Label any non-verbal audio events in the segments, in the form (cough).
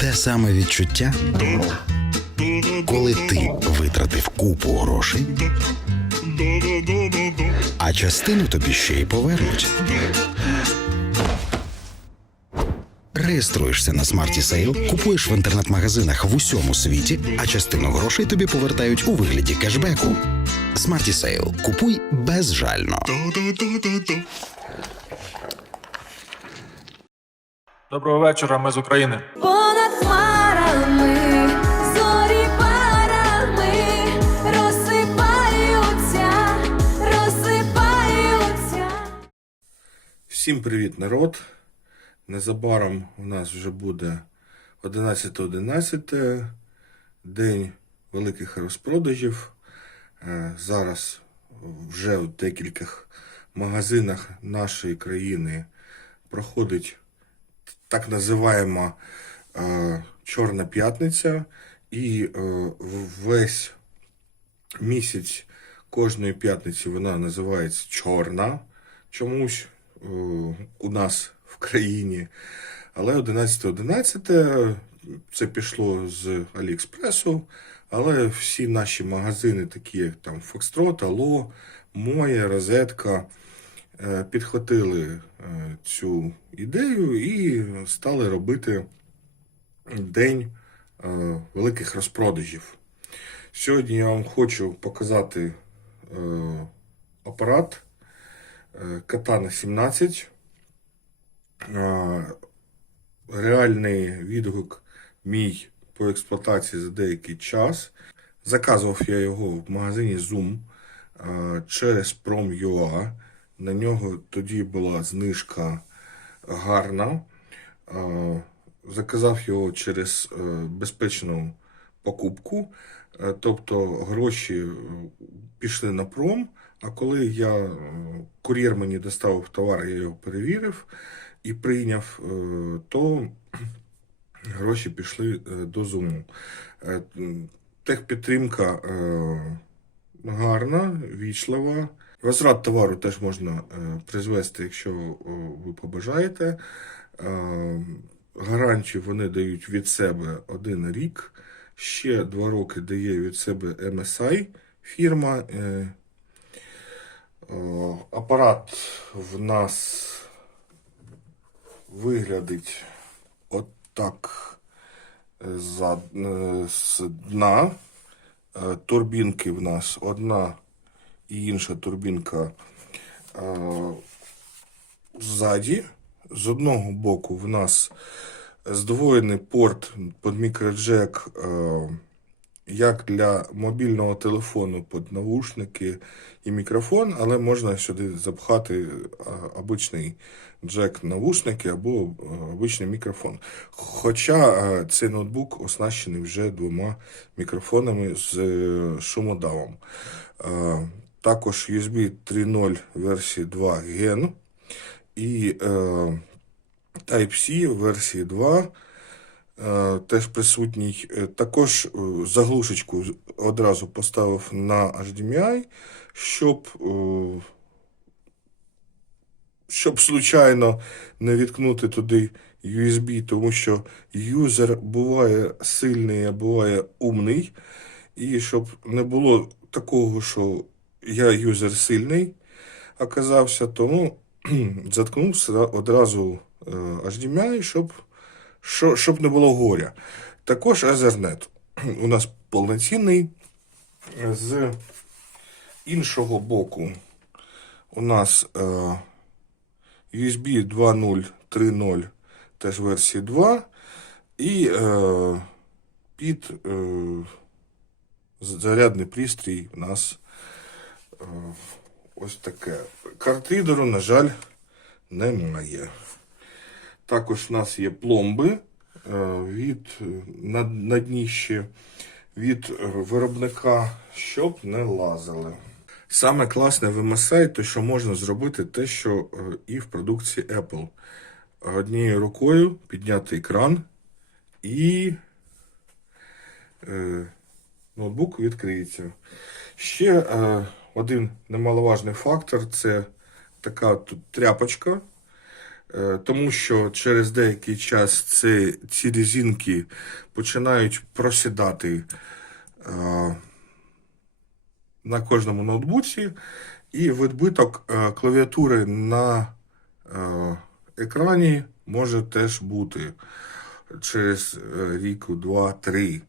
Те саме відчуття, коли ти витратив купу грошей, а частину тобі ще й повернуть. Реєструєшся на Smarty Sale, купуєш в інтернет-магазинах в усьому світі, а частину грошей тобі повертають у вигляді кешбеку. Smarty Sale. Купуй безжально. Доброго вечора, ми з України. Понад хмарами, зорі парами розсипаються, розсипаються. Всім привіт, народ! Незабаром у нас вже буде 11.11, день великих розпродажів. Е, Зараз вже в декількох магазинах нашої країни проходить так називаємо е, Чорна п'ятниця, і е, весь місяць кожної п'ятниці вона називається Чорна. Чомусь е, у нас в країні. Але 11.11 це пішло з Аліекспресу, але всі наші магазини, такі як там Фокстрот, Ало, Моя, Розетка, підхватили е, цю ідею і стали робити день е, великих розпродажів. Сьогодні я вам хочу показати е, апарат е, Katana 17. Е, Реальний відгук мій по експлуатації за деякий час. Заказував я його в магазині Zoom е, через Prom.ua. На нього тоді була знижка гарна. Е, Заказав його через е, безпечну покупку. Е, Тобто гроші пішли на пром. А коли я кур'єр мені доставив товар, я його перевірив і прийняв, то (clears throat) гроші пішли до. Е, Техпідтримка гарна, вічлива. Возврат товару теж можна е, призвести, якщо е, ви побажаєте. Е, Гарантію вони дають від себе один рік. Ще два роки дає від себе MSI фірма. Е, е, Апарат в нас виглядить отак з дна. Турбінки в нас одна і інша турбінка ззаді. З одного боку в нас здвоєний порт під мікроджек як для мобільного телефону під навушники і мікрофон, але можна сюди запхати обичний джек навушники або обичний мікрофон. Хоча цей ноутбук оснащений вже двома мікрофонами з е, шумодавом. Також USB 3.0 версії 2 Gen і е, Type-C версії 2 е, теж присутній. Е, Також е, заглушечку одразу поставив на HDMI, щоб, щоб случайно не відкнути туди USB, тому що юзер буває сильний, а буває умний. І щоб не було такого, що я юзер сильний оказався, тому (clears throat) заткнув одразу е, HDMI, щоб, щоб не було горя. Також Ethernet (clears throat) у нас повноцінний. З іншого боку у нас е, USB 2.0, 3.0, теж версії 2. І е, під е, зарядний пристрій у нас ось таке. Картридеру, на жаль, немає. Також у нас є пломби е, від на, на дніщі від виробника, щоб не лазили. Саме класне в MSI, то що можна зробити те, що е, і в продукції Apple. Однією рукою підняти екран і е, ноутбук відкриється. Ще один немаловажний фактор це така тут тряпочка. Е, Тому що через деякий час ці, ці різинки починають просідати е, на кожному ноутбуці, і відбиток е, клавіатури на екрані може теж бути через рік, два, три.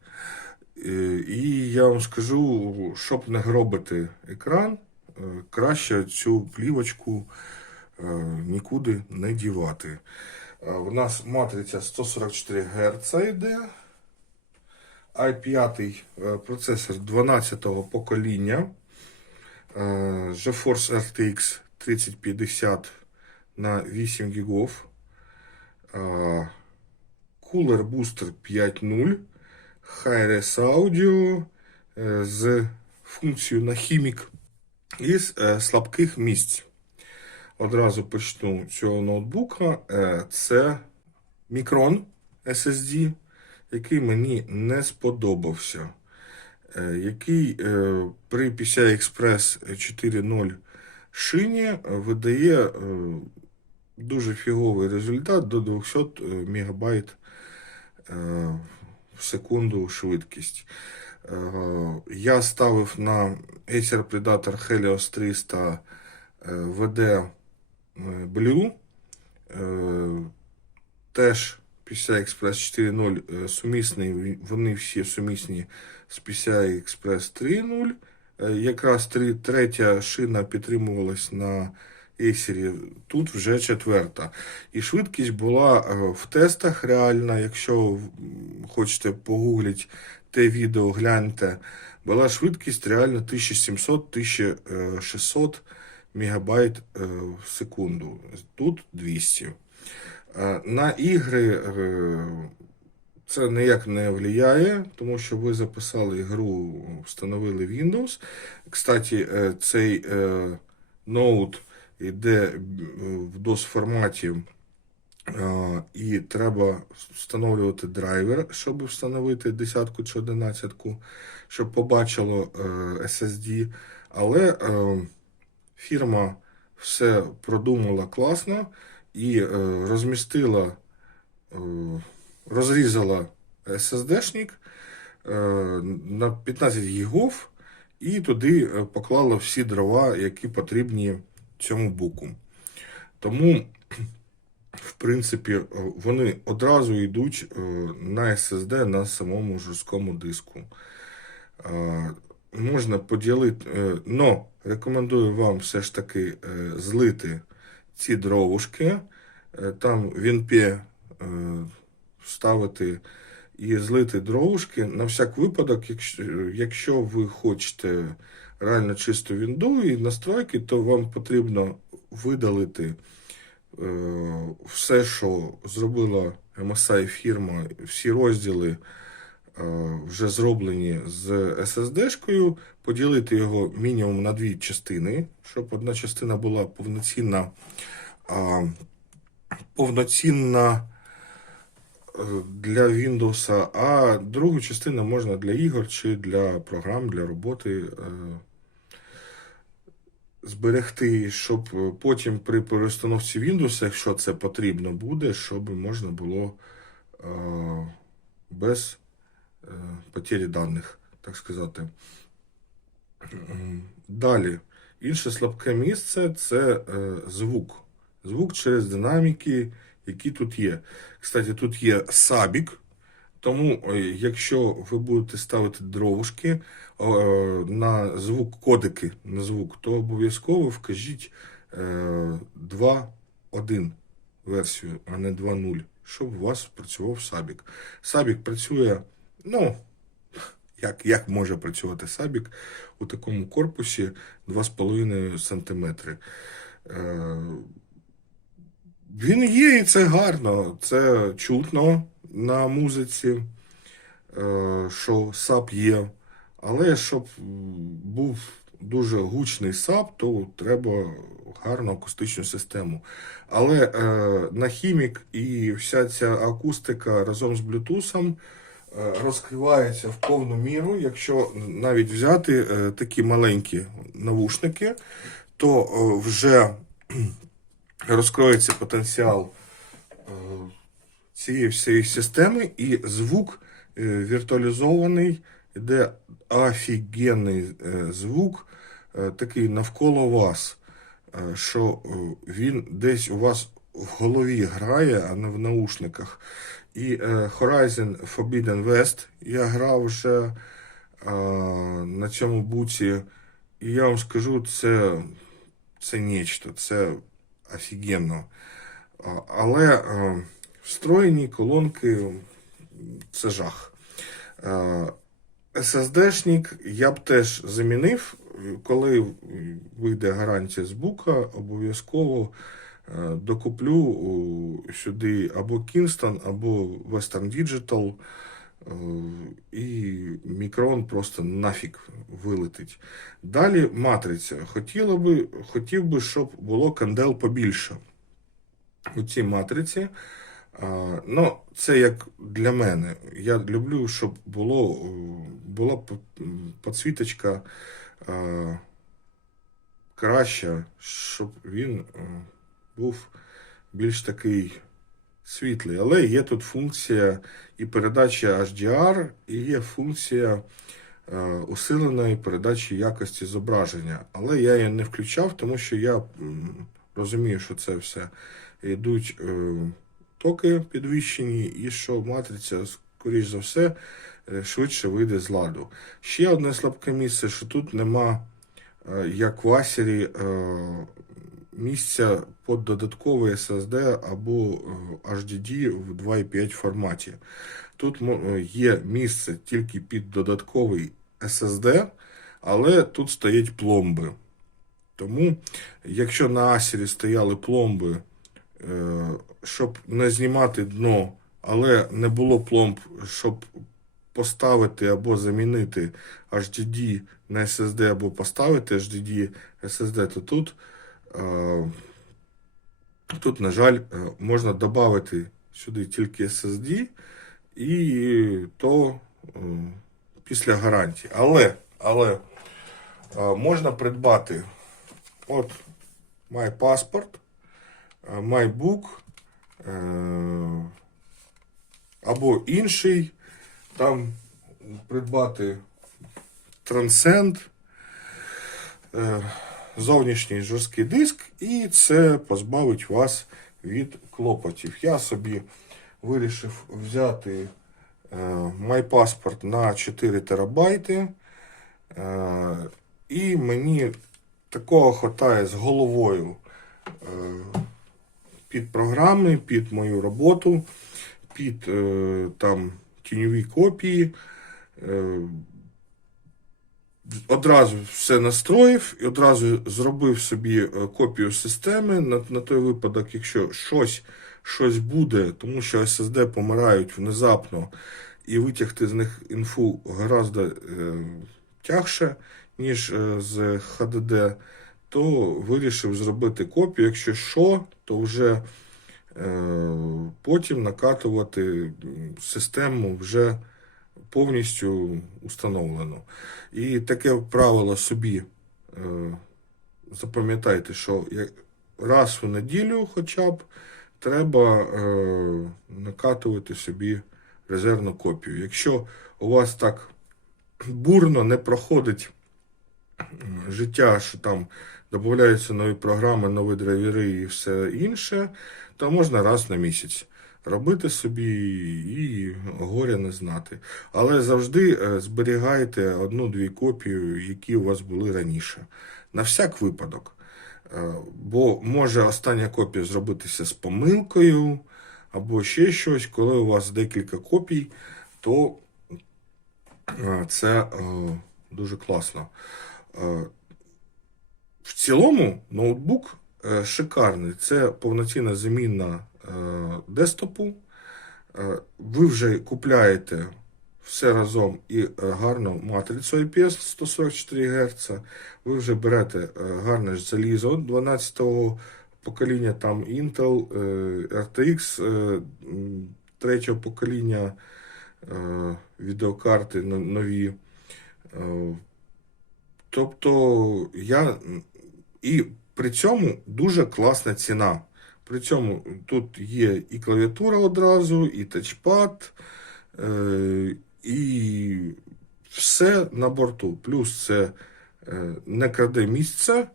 Е, І я вам скажу, щоб не гробити екран, е, краще цю плівочку е, нікуди не дівати. У нас матриця 144 Гц йде. i5 е, процесор 12-го покоління. GeForce RTX 3050 на 8 ГБ. Cooler Booster 5.0. Hi-Res Audio е, з функцією на хімік із е, слабких місць. Одразу почну цього ноутбука. Е, Це Micron SSD, який мені не сподобався. Який при PCI Express 4.0 шині видає дуже фіговий результат до 200 МБ в секунду швидкість. Е, Я ставив на Acer Predator Helios 300 е, VD е, Blue. Теж PCI Express 4.0 е, сумісний, вони всі сумісні з PCI Express 3.0. Е, Якраз третя шина підтримувалась на Acer, тут вже четверта. І швидкість була е, в тестах реальна. Якщо хочете погуглити те відео, гляньте. Була швидкість реально 1700-1600 мегабайт е, в секунду. Тут 200. Е, На ігри е, це ніяк не впливає, тому що ви записали ігру, встановили Windows. Кстати, е, цей е, ноут йде е, в DOS форматі. Е, І треба встановлювати драйвер, щоб встановити десятку чи одинадцятку, щоб побачило е, SSD. Але фірма все продумала класно і розмістила, розрізала SSD-шник на 15 гігов і туди поклала всі дрова, які потрібні цьому буку. Тому в принципі, е, вони одразу йдуть е, на SSD на самому жорсткому диску. Е, Можна поділити, но рекомендую вам все ж таки злити ці дровушки, там е, вставити і злити дровушки на всяк випадок, якщо ви хочете реально чисту вінду і настройки, то вам потрібно видалити е, все, що зробила MSI фірма, всі розділи е, вже зроблені з SSD-шкою, поділити його мінімум на дві частини, щоб одна частина була повноцінна, повноцінна е, для Windows, а другу частину можна для ігор чи для програм, для роботи. Зберегти, щоб е, потім при перестановці Windows, якщо це потрібно буде, щоб можна було е, без е, потері даних, так сказати. Далі. Інше слабке місце це звук. Звук через динаміки, які тут є. Кстати, тут є сабік. Тому, е, якщо ви будете ставити дровушки е, на звук кодики на звук, то обов'язково вкажіть е, 2.1 версію, а не 2.0, щоб у вас працював сабік. Сабік працює, ну, як, як може працювати сабік у такому корпусі 2,5 см. Е, він є, і це гарно, це чутно на музиці, е, що сап є. Але щоб був дуже гучний сап, то треба гарну акустичну систему. Але е, на хімік і вся ця акустика разом з Bluetooth е, розкривається в повну міру. Якщо навіть взяти е, такі маленькі навушники, то е, вже (clears throat) розкроється потенціал цієї всієї системи, і звук е, віртуалізований, іде офігенний е, звук, е, такий навколо вас, що він десь у вас в голові грає, а не в наушниках. І Horizon Forbidden West я грав вже на цьому буці, і я вам скажу, це, це нечто, це офігенно. Але встроєні колонки це жах. Е, SSD-шник я б теж замінив. Коли вийде гарантія з бука, обов'язково е, докуплю сюди або Kingston, або Western Digital. е, І мікрон просто нафіг вилетить. Далі матриця. Хотіло би, хотів би, щоб було кандел побільше у цій матриці. Ну, це як для мене. Я люблю, щоб було, е, була підсвіточка е, краща, щоб він е, був більш такий світлий. Але є тут функція і передачі HDR, і є функція усиленої передачі якості зображення. Але я її не включав, тому що я розумію, що це все йдуть токи підвищені, і що матриця, скоріш за все, е, швидше вийде з ладу. Ще одне слабке місце, що тут нема, е, як в Асері, е, місця під додатковий SSD або HDD в 2.5 форматі. Тут є місце тільки під додатковий SSD, але тут стоять пломби. Тому, якщо на Асері стояли пломби, щоб не знімати дно, але не було пломб, щоб поставити або замінити HDD на SSD, або поставити HDD SSD, то тут, е, тут на жаль, е, можна додати сюди тільки SSD, і то е, після гарантії. Але, але можна придбати от MyPassport, MyBook або інший, там придбати Transcend, е, зовнішній жорсткий диск, і це позбавить вас від клопотів. Я собі вирішив взяти е, MyPassport на 4 терабайти. Е, і мені такого хватає з головою е, під програми, під мою роботу, під е, там тіньові копії. Е, одразу все настроїв і одразу зробив собі е, копію системи на, на той випадок, якщо щось, щось буде, тому що SSD помирають внезапно, і витягти з них інфу гораздо е, тягше, ніж е, з HDD, то вирішив зробити копію. Якщо що, то вже е, потім накатувати систему вже повністю установлену. І таке правило собі е, запам'ятайте, що раз у неділю хоча б треба е, накатувати собі резервну копію. Якщо у вас так бурно не проходить життя, що там додаються нові програми, нові драйвери і все інше, то можна раз на місяць робити собі і горя не знати. Але завжди е, зберігайте одну-дві копії, які у вас були раніше. На всяк випадок. Е, Бо може остання копія зробитися з помилкою, або ще щось, коли у вас декілька копій, то е, це дуже класно. В цілому ноутбук е, шикарний. Це повноцінна заміна е, десктопу. Е, Ви вже купляєте все разом і гарну матрицю IPS 144 Гц. Ви вже берете гарне залізо 12-го покоління, там Intel, RTX е, м, третього покоління відеокарти нові. Тобто я і при цьому дуже класна ціна При цьому тут є і клавіатура одразу, і тачпад, е, і все на борту. Плюс це е, не краде місце,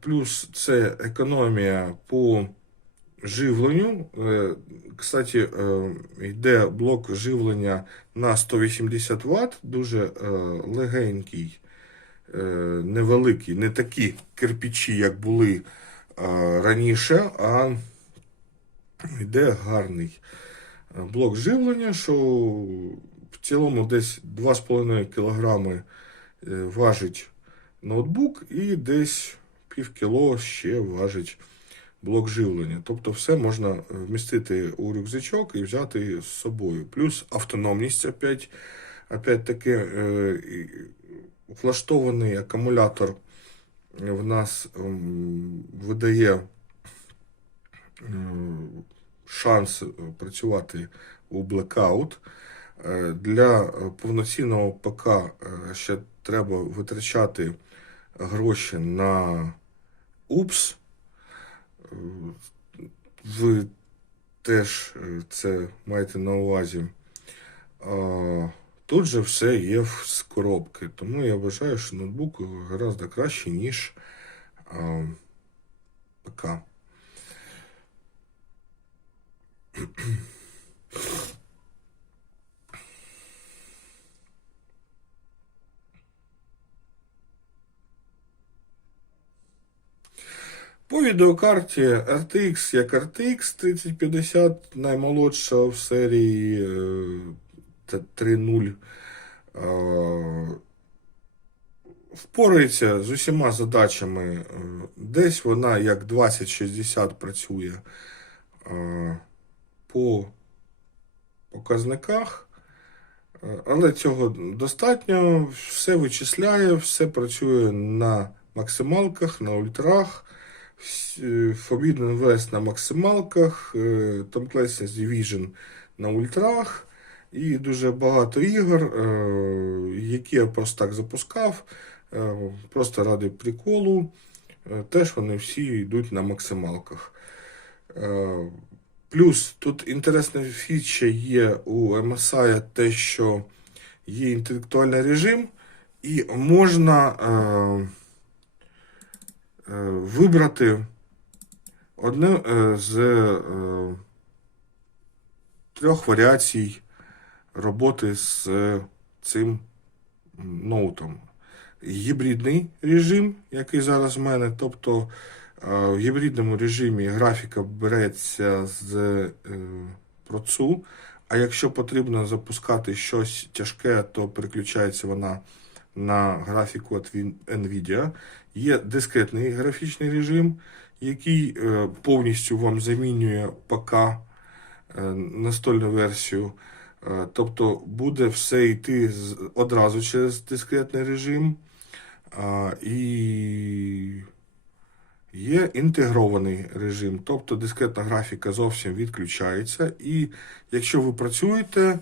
плюс це економія по живленню. Е, Кстати, йде блок живлення на 180 Вт, дуже легенький, е, невеликий, не такі кирпичі, як були е, раніше, а йде гарний е, блок живлення, що в цілому десь 2,5 кг важить ноутбук і десь пів кіло ще важить блок живлення. Тобто все можна вмістити у рюкзачок і взяти з собою. Плюс автономність опять, опять таки влаштований акумулятор в нас ем, видає е, шанс е, працювати у блекаут. Е, Для повноцінного ПК е, ще треба витрачати гроші на УПС. Ви теж це маєте на увазі. Тут же все є з коробки, тому я вважаю, що ноутбук гораздо краще, ніж а, ПК. По відеокарті RTX як RTX 3050, наймолодша в серії е, 3.0. е, Впорається з усіма задачами. Е, Десь вона як 2060 працює е, по показниках. Але цього достатньо, все вичисляє, все працює на максималках, на ультрах. Forbidden West на максималках, Tom Clancy's Division на ультрах. І дуже багато ігор, е, які я просто так запускав, е, просто ради приколу. Е, Теж вони всі йдуть на максималках. Плюс тут інтересна фіча є у MSI те, що є інтелектуальний режим, і можна вибрати одне з трьох варіацій роботи з е, цим ноутом. Гібридний режим, який зараз в мене, тобто е, в гібридному режимі графіка береться з е, процу, а якщо потрібно запускати щось тяжке, то переключається вона на графіку від NVIDIA. Є дискретний графічний режим, який повністю вам замінює ПК настольну версію. Е, Тобто буде все йти одразу через дискретний режим. І є інтегрований режим, тобто дискретна графіка зовсім відключається. І якщо ви працюєте, е,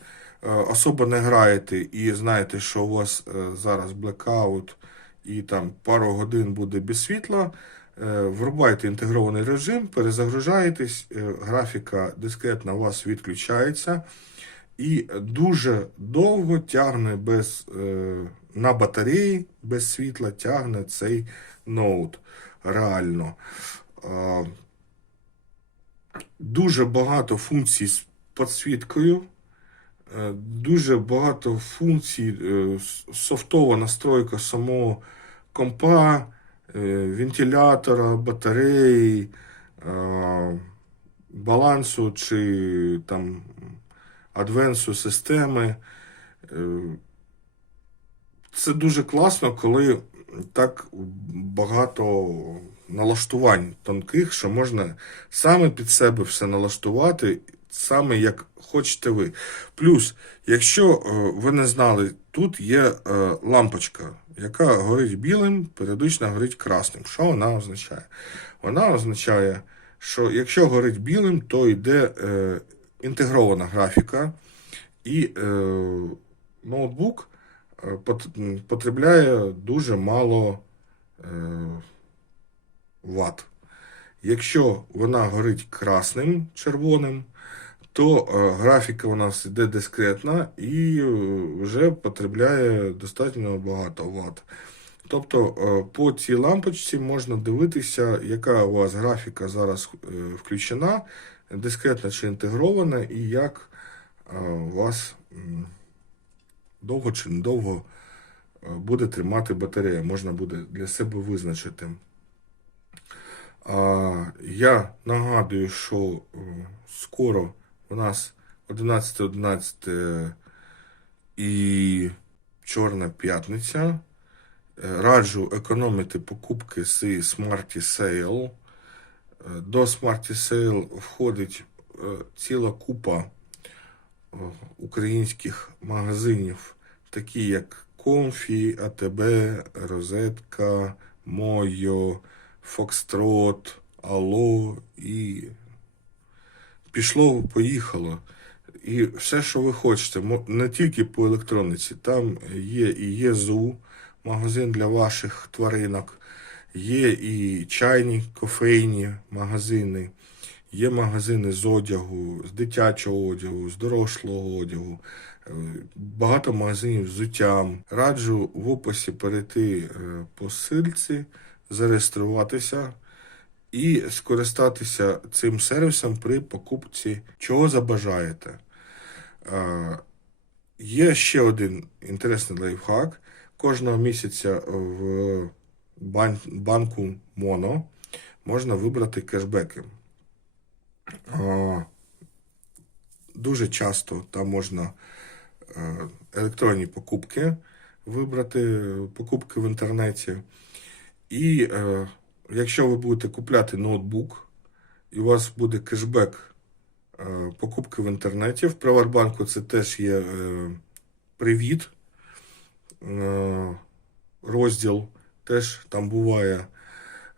особо не граєте і знаєте, що у вас е, зараз блекаут і там пару годин буде без світла, е, врубайте інтегрований режим, перезагружаєтесь, е, графіка дискретна у вас відключається. І дуже довго тягне без, е, на батареї без світла тягне цей ноут. Реально. Дуже багато функцій з підсвіткою. Е, Дуже багато функцій, е, софтова настройка самого компа, вентилятора, батареї, балансу чи там адвенсу системи. Е, Це дуже класно, коли так багато налаштувань тонких, що можна саме під себе все налаштувати, саме як хочете ви. Плюс, якщо е, ви не знали, тут є е, лампочка, яка горить білим, періодично горить красним. Що вона означає? Вона означає, що якщо горить білим, то йде інтегрована графіка, і е, ноутбук е, потребляє дуже мало е, ватт. Якщо вона горить красним, червоним, то е, графіка у нас йде дискретна і е, вже потребляє достатньо багато ватт. Тобто по цій лампочці можна дивитися, яка у вас графіка зараз включена, дискретна чи інтегрована, і як е, вас довго чи недовго е, буде тримати батарея. Можна буде для себе визначити. Я нагадую, що е, скоро у нас 11.11 і Чорна п'ятниця. Раджу економити покупки з Smarty Sale. До Smarty Sale входить е, ціла купа е, українських магазинів, такі як Комфі, АТБ, Розетка, Мойо, Фокстрот, Ало і пішло, поїхало. І все, що ви хочете, не тільки по електрониці, там є і ЄЗУ, магазин для ваших тваринок, є і чайні, кофейні магазини, є магазини з одягу, з дитячого одягу, з дорослого одягу, е, багато магазинів з взуттям. Раджу в описі перейти е, по ссылці, зареєструватися і скористатися цим сервісом при покупці, чого забажаєте. Е, Є ще один інтересний лайфхак. Кожного місяця в банку Моно можна вибрати кешбеки. Дуже часто там можна е, електронні покупки вибрати, покупки в інтернеті. І е, якщо ви будете купляти ноутбук, і у вас буде кешбек е, покупки в інтернеті, в Приватбанку це теж є привіт. Розділ теж там буває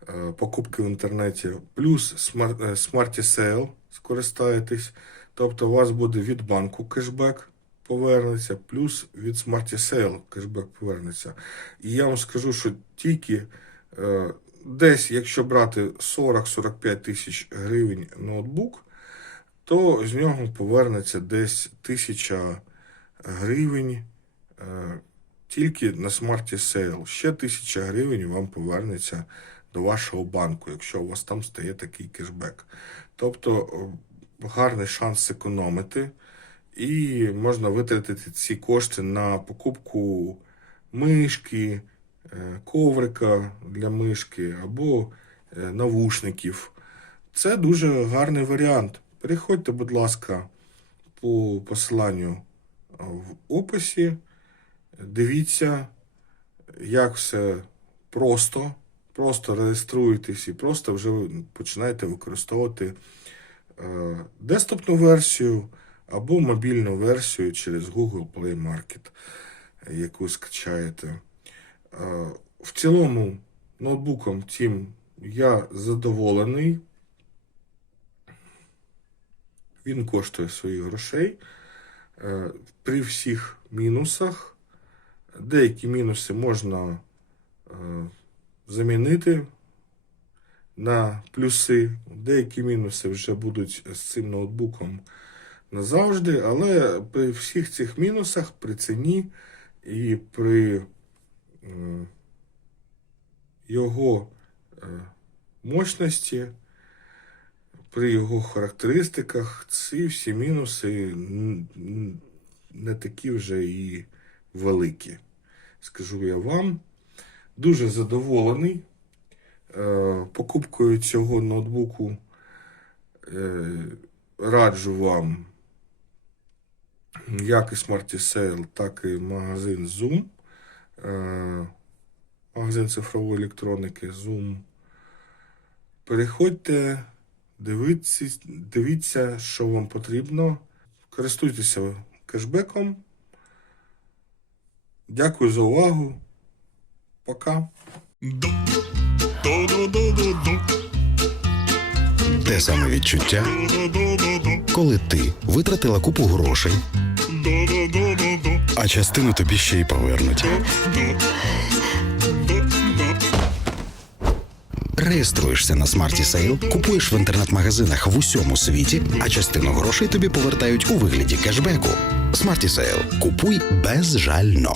е, покупки в інтернеті, плюс е, Smarty Sale скористаєтесь. Тобто у вас буде від банку кешбек повернеться, плюс від Smarty Sale кешбек повернеться. І я вам скажу, що тільки е, десь, якщо брати 40-45 тисяч гривень ноутбук, то з нього повернеться десь тисяча гривень тільки на Smarty Sale. Ще тисяча гривень вам повернеться до вашого банку, якщо у вас там стає такий кешбек. Тобто е, гарний шанс зекономити, і можна витратити ці кошти на покупку мишки, е, коврика для мишки або е, навушників. Це дуже гарний варіант. Переходьте, будь ласка, по посиланню в описі. Дивіться, як все просто. Просто реєструєтесь і просто вже починаєте використовувати е, десктопну версію або мобільну версію через Google Play Market, яку скачаєте. Е, в цілому, ноутбуком тим я задоволений. Він коштує своїх грошей. Е, При всіх мінусах. Деякі мінуси можна е, замінити на плюси. Деякі мінуси вже будуть з цим ноутбуком назавжди, але при всіх цих мінусах, при ціні і при е, його е, мощності, при його характеристиках, ці всі мінуси не такі вже і великі. Скажу я вам. Дуже задоволений е, покупкою цього ноутбуку. Е, раджу вам як і Smarty так і магазин Zoom. Е, магазин цифрової електроніки Zoom. Переходьте, дивіться, дивіться, що вам потрібно. Користуйтеся кешбеком. Дякую за увагу. Пока. Те саме відчуття, коли ти витратила купу грошей, а частину тобі ще й повернуть. Реєструєшся на Smarty Sale, купуєш в інтернет-магазинах в усьому світі, а частину грошей тобі повертають у вигляді кешбеку. Smarty Сейл. Купуй безжально.